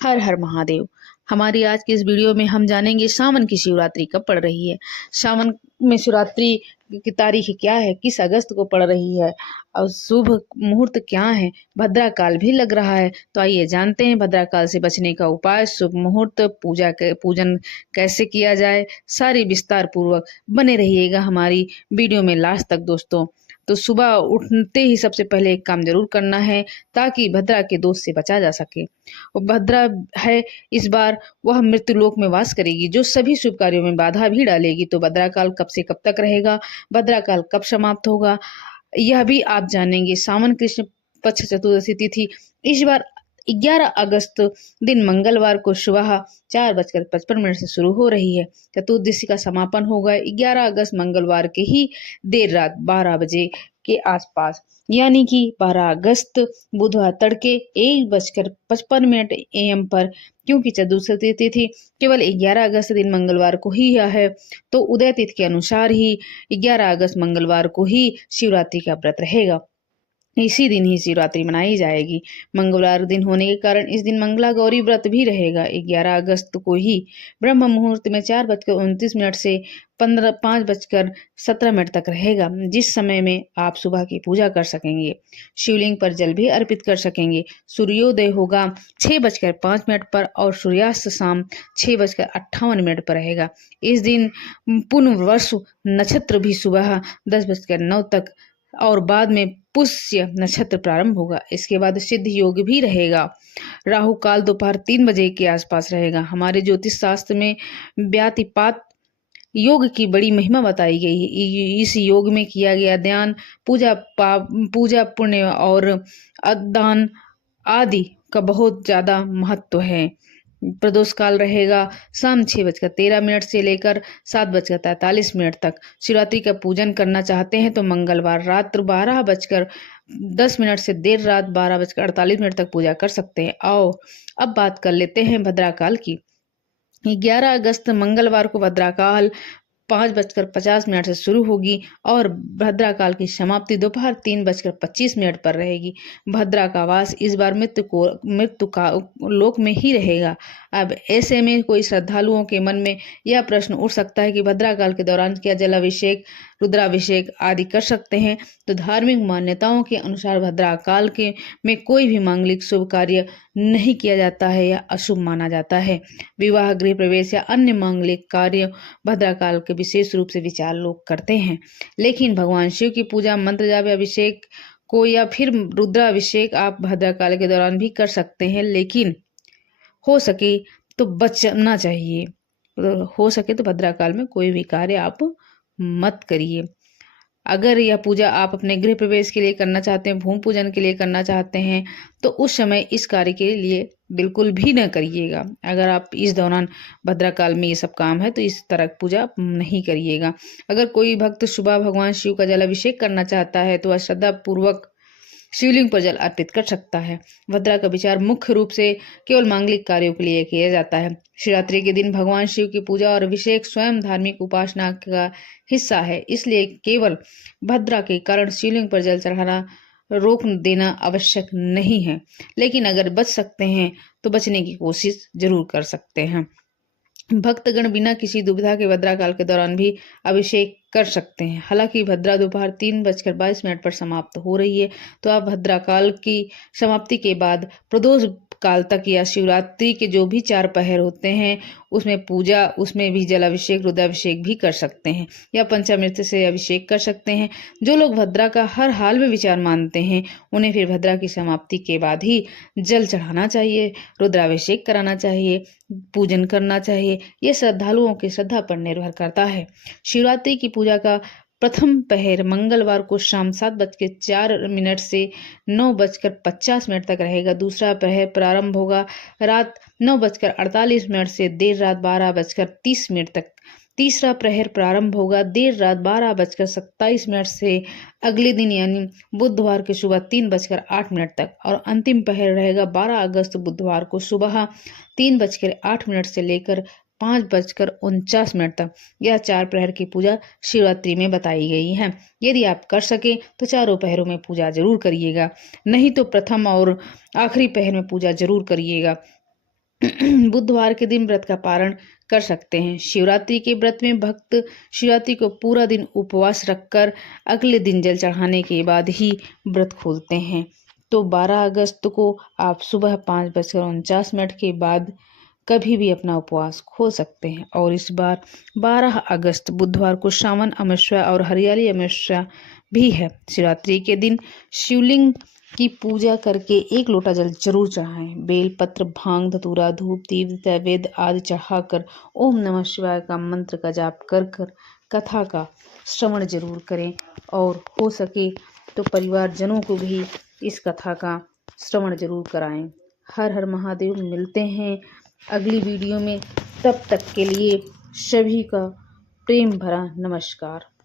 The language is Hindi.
हर हर महादेव। हमारी आज की इस वीडियो में हम जानेंगे सावन की शिवरात्रि कब पड़ रही है। सावन में शिवरात्रि की तारीख क्या है, किस अगस्त को पड़ रही है और शुभ मुहूर्त क्या है। भद्रा काल भी लग रहा है, तो आइए जानते हैं भद्रा काल से बचने का उपाय, शुभ मुहूर्त, पूजन कैसे किया जाए। सारी विस्तार पूर्वक बने रहिएगा हमारी वीडियो में लास्ट तक दोस्तों। तो सुबह उठते ही सबसे पहले एक काम जरूर करना है ताकि भद्रा के दोष से बचा जा सके। और भद्रा है, इस बार वह मृत्यु लोक में वास करेगी जो सभी शुभ कार्यों में बाधा भी डालेगी। तो भद्रा काल कब से कब तक रहेगा, भद्रा काल कब समाप्त होगा, यह भी आप जानेंगे। सावन कृष्ण पक्ष चतुर्दशी तिथि इस बार 11 अगस्त दिन मंगलवार को सुबह 4:55 से शुरू हो रही है। चतुर्दशी का समापन होगा 11 अगस्त मंगलवार के ही देर रात 12 बजे के आसपास, यानी कि 12 अगस्त बुधवार तड़के 1:55 AM पर। क्योंकि चतुर्दशी तिथि केवल 11 अगस्त दिन मंगलवार को ही है, तो उदय तिथि के अनुसार ही 11 अगस्त मंगलवार को ही शिवरात्रि का व्रत रहेगा। इसी दिन ही शिवरात्रि मनाई जाएगी। मंगलवार दिन होने के कारण इस दिन मंगला गौरी व्रत भी रहेगा। 11 अगस्त को ही ब्रह्म मुहूर्त में 4:29 से 5:17 तक रहेगा, जिस समय में आप सुबह की पूजा कर सकेंगे, शिवलिंग पर जल भी अर्पित कर सकेंगे। सूर्योदय होगा 6:05 पर और सूर्यास्त शाम 6:58 पर रहेगा। इस दिन पुनर्वसु नक्षत्र भी सुबह 10:09 तक और बाद में पुष्य नक्षत्र प्रारंभ होगा। इसके बाद सिद्ध योग भी रहेगा। राहु काल दोपहर 3 बजे के आसपास रहेगा। हमारे ज्योतिष शास्त्र में व्यातिपात योग की बड़ी महिमा बताई गई है। इस योग में किया गया ध्यान, पूजा पुण्य और दान आदि का बहुत ज्यादा महत्व है। प्रदोष काल रहेगा शाम 6:13 से लेकर 7:43 तक। शिवरात्रि का पूजन करना चाहते हैं तो मंगलवार रात्र 12:10 से देर रात 12:48 तक पूजा कर सकते हैं। आओ अब बात कर लेते हैं भद्रा काल की। 11 अगस्त मंगलवार को भद्रा काल 5:50 से शुरू होगी और भद्रा काल की समाप्ति दोपहर 3:25 पर रहेगी। भद्रा का वास इस बार मृत्यु का लोक में ही रहेगा। अब ऐसे में कोई श्रद्धालुओं के मन में यह प्रश्न उठ सकता है कि भद्रा काल के दौरान क्या जलाभिषेक, रुद्राभिषेक आदि कर सकते हैं। तो धार्मिक मान्यताओं के अनुसार भद्रा काल के में कोई भी मांगलिक शुभ कार्य नहीं किया जाता है या अशुभ माना जाता है। विवाह, गृह प्रवेश या अन्य मांगलिक कार्य भद्रा काल के विशेष रूप से विचार लोग करते हैं। लेकिन भगवान शिव की पूजा, मंत्र जाप, अभिषेक को या फिर रुद्राभिषेक आप भद्रा काल के दौरान भी कर सकते हैं, लेकिन हो सके तो बचना चाहिए। हो सके तो भद्रा काल में कोई भी कार्य आप मत करिए। अगर यह पूजा आप अपने गृह प्रवेश के लिए करना चाहते हैं, भूमि पूजन के लिए करना चाहते हैं, तो उस समय इस कार्य के लिए बिल्कुल भी न करिएगा। अगर आप इस दौरान भद्रा काल में ये सब काम है तो इस तरह की पूजा नहीं करिएगा। अगर कोई भक्त सुबह भगवान शिव का जलाभिषेक करना चाहता है तो वह श्रद्धा पूर्वक शिवलिंग पर जल अर्पित कर सकता है। भद्रा का विचार मुख्य रूप से केवल मांगलिक कार्यों के लिए किया जाता है। शिवरात्रि के दिन भगवान शिव की पूजा और अभिषेक स्वयं धार्मिक उपासना का हिस्सा है, इसलिए केवल भद्रा के कारण शिवलिंग पर जल चढ़ाना रोक देना आवश्यक नहीं है। लेकिन अगर बच सकते हैं तो बचने की कोशिश जरूर कर सकते हैं। भक्तगण बिना किसी दुविधा के भद्रा काल के दौरान भी अभिषेक कर सकते हैं। हालांकि भद्रा दोपहर 3:22 पर समाप्त हो रही है, तो आप भद्रा काल की समाप्ति के बाद प्रदोष काल तक या शिवरात्रि के जो भी 4 पहर होते हैं उसमें भी जलाभिषेक, रुद्राभिषेक भी कर सकते हैं या पंचामृत से अभिषेक कर सकते हैं। जो लोग भद्रा का हर हाल में विचार मानते हैं उन्हें फिर भद्रा की समाप्ति के बाद ही जल चढ़ाना चाहिए, रुद्राभिषेक कराना चाहिए, पूजन करना चाहिए। ये श्रद्धालुओं की श्रद्धा पर निर्भर करता है। शिवरात्रि की पूजा का प्रथम पहर मंगलवार को शाम 7:04 से 9:50 तक रहेगा। दूसरा पहर प्रारंभ होगा रात 9:48 से देर रात 12:30 तक। तीसरा प्रहर प्रारंभ होगा देर रात 12:27 से अगले दिन यानी बुधवार के सुबह 3:08 तक और अंतिम पहर रहेगा 12 अगस्त बुधवार को सुबह 3:08 से लेकर 5:49 तक। यह 4 प्रहर की पूजा शिवरात्रि में बताई गई है। यदि आप कर सके तो चारों पहरों में पूजा जरूर करिएगा, नहीं तो प्रथम और आखिरी पहर में पूजा जरूर करिएगा। बुधवार के दिन व्रत का पारण कर सकते हैं। शिवरात्रि के व्रत में भक्त शिवरात्रि को पूरा दिन उपवास रखकर अगले दिन जल चढ़ाने के बाद ही व्रत खोलते हैं। तो 12 अगस्त को आप सुबह 5:49 के बाद कभी भी अपना उपवास खोल सकते हैं। और इस बार 12 अगस्त बुधवार को श्रावण अमावस्या और हरियाली अमावस्या भी है। शिवरात्रि के दिन शिवलिंग की पूजा करके 1 लोटा जल जरूर चढ़ाएं। बेलपत्र, भांग, धतूरा, धूप, दीप, तैवेद आदि चढ़ाकर ओम नमः शिवाय का मंत्र का जाप कर कर कथा का श्रवण जरूर करें। और हो सके तो परिवारजनों को भी इस कथा का श्रवण जरूर कराएं। हर हर महादेव। मिलते हैं अगली वीडियो में। तब तक के लिए सभी का प्रेम भरा नमस्कार।